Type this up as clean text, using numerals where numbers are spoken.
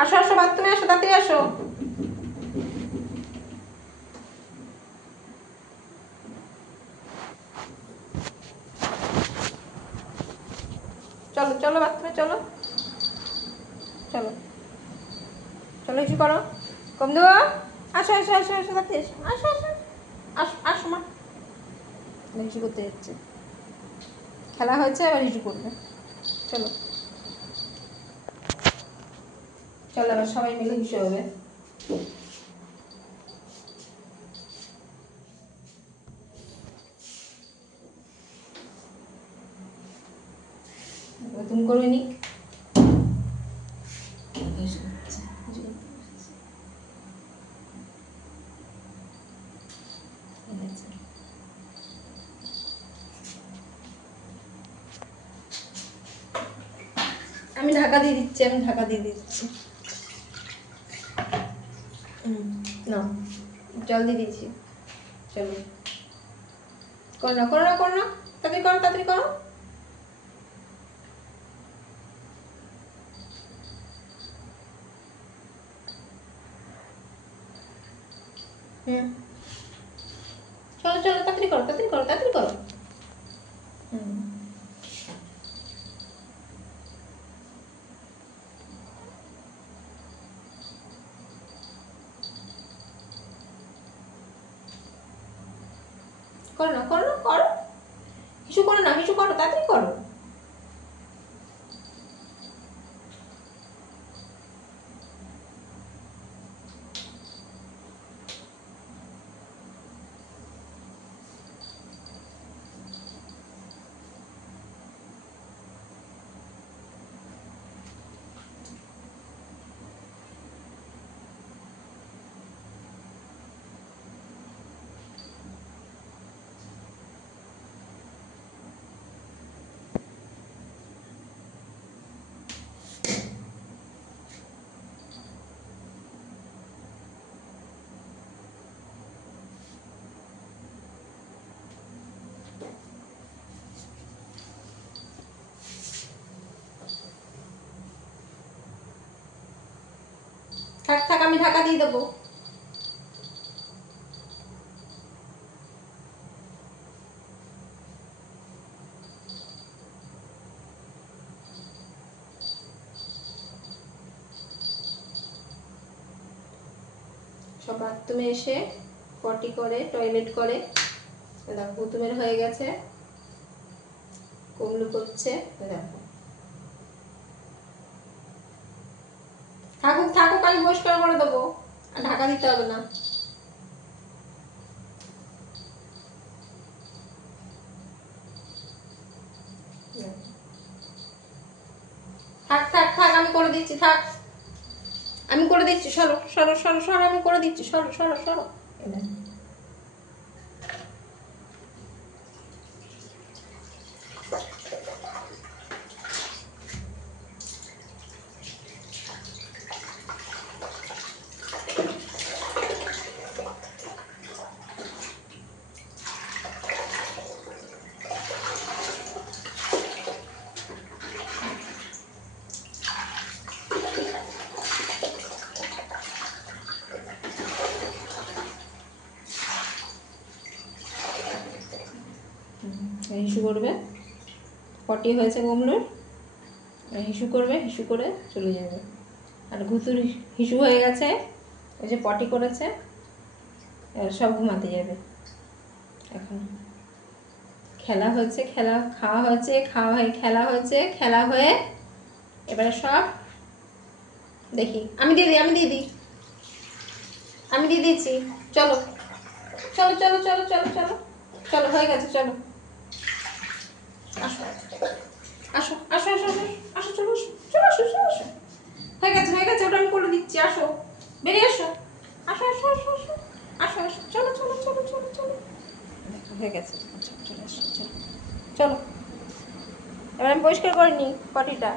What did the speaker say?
আসো আসো বাথরুমে আসো, তাড়াতাড়ি আসো। চলো চলো বাথরুমে চলো, চলো চলো, হিসু করো। কমদু আসো আসো আসো আসো, তাড়াতাড়ি এসো, আসো আসো আসো আসো মা। হিসু করতে যাচ্ছে, খেলা হয়েছে এবার হিসু করবে। চলো চলো, এবার সবাই মিলে হিসু হবে। তুমি করবে নি, আমি ঢাকা দিয়ে দিচ্ছি, আমি ঢাকা দিয়ে দিচ্ছি। না জল দিয়ে দিচ্ছি। চলো করো না করো না করো না, তাড়াতাড়ি করো তাড়াতাড়ি করো। চলো চলো তাড়াতাড়ি করো তাড়াতাড়ি করো তাড়াতাড়ি করো। করো না করো না করো, হিসু করো না, হিসু করো তাড়াতাড়ি করো। থাক থাক, আমি ঢাকা দিয়ে দেবো। সব বাথরুমে এসে পটি করে, টয়লেট করে। দেখো হুতুমের হয়ে গেছে, কমলু করছে। দেখো থাকুক থাকুক, আমি পরিষ্কার করে দেবো, আর ঢাকা দিতে হবে না। থাক থাক থাক, আমি করে দিচ্ছি, থাক আমি করে দিচ্ছি, সরো সরো সরো সরো, আমি করে দিচ্ছি, সরো সরো সরো। হিসু করবে, পটি হয়েছে কমলুর, হিসু করবে, হিসু করে চলে যাবে। আর ঘুতুর হিসু হয়ে গেছে, ওই যে পটি করেছে, সব ঘুমাতে যাবে। এখন খেলা হয়েছে, খেলা খাওয়া হয়েছে, খাওয়া হয়ে খেলা হয়েছে, খেলা হয়ে এবারে সব দেখি, আমি দিয়ে দিই, আমি দিয়ে দিই, আমি দিয়ে দিয়েছি। চলো চলো চলো চলো চলো চলো চলো, হয়ে গেছে, চলো আসো আসো আসো আসো আসো, চলো চলো আসো চলো আসো, হয়ে গেছে হয়ে গেছে, ওটা আমি করে দিচ্ছি। আসো বেরিয়ে আসো, আসো আসো আসো আসো আসো আসো, চলো চলো চলো চলো চলো, হয়ে গেছে, চলো আসো চলো চলো। এবার আমি পরিষ্কার করে নিই পটিটা।